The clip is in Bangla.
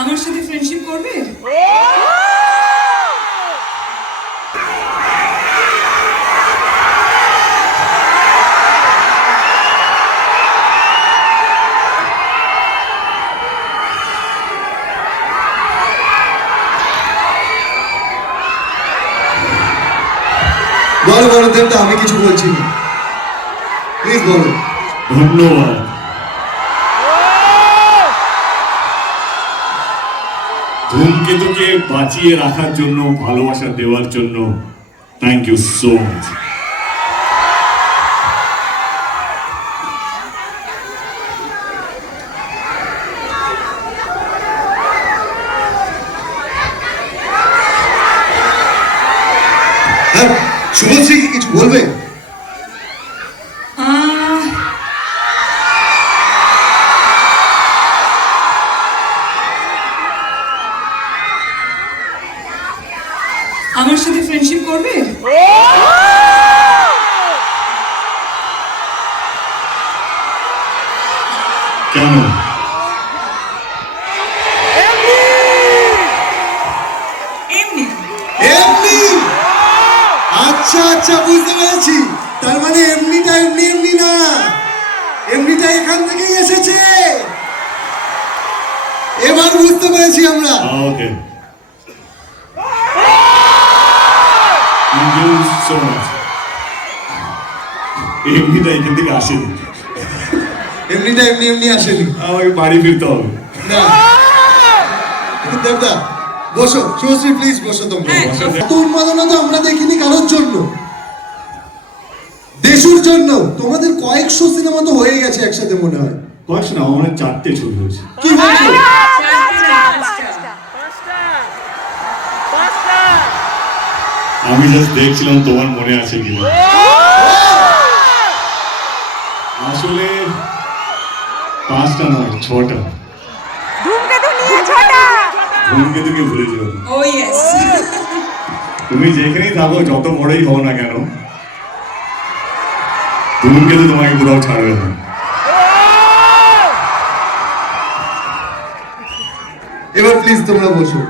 আমার সাথে ফ্রেন্ডশিপ করবে? বলো বলো দেবদা, আমি কিছু বলছি না, প্লিজ বলো। ধন্যবাদ। ধূমকেতুকে বাঁচিয়ে রাখার জন্য, ভালোবাসা দেওয়ার জন্য থ্যাংক ইউ সো মাচ। হ্যাঁ, শুভশ্রী কি কিছু বলবে? আমার সাথে ফ্রেন্ডশিপ করবে? কেন? এমনি। এমনি? আচ্ছা আচ্ছা, বুঝতে পেরেছি। তার মানে এমনিটা এমনি এমনি না, এমনিটা এখান থেকেই এসেছে। এবার বুঝতে পেরেছি আমরা। ওকে, থ্যাংক ইউ সো মাচ। এমনিটা এখান থেকে আসেনি, এমনিটা এমনি এমনি আসেনি। আমাকে বাড়ি ফিরতে হবে। না দেবদা, বসো। শুভশ্রী প্লিজ বসো তোমরা। হ্যাঁ। এত উন্মাদনা তো আমরা দেখিনি কারোর জন্য, দেশুর জন্য। তোমাদের কয়েকশো সিনেমা তো হয়ে গেছে একসাথে মনে হয়। কয়েকশো না, আমার 4টে ছবি হয়েছে। কি বলছো? আমি জাস্ট দেখছিলাম তোমার মনে আছে কিনা। আসলে 5টা নয়, 6টা। ধূমকেতুকে ভুলে যেও না। ও ইয়েস। তুমি যেখানেই থাকো, যত বড়ই হও না কেন, ধূমকেতু তোমাকে কোথাও ছাড়বে না। এবার প্লিজ তোমরা বসো।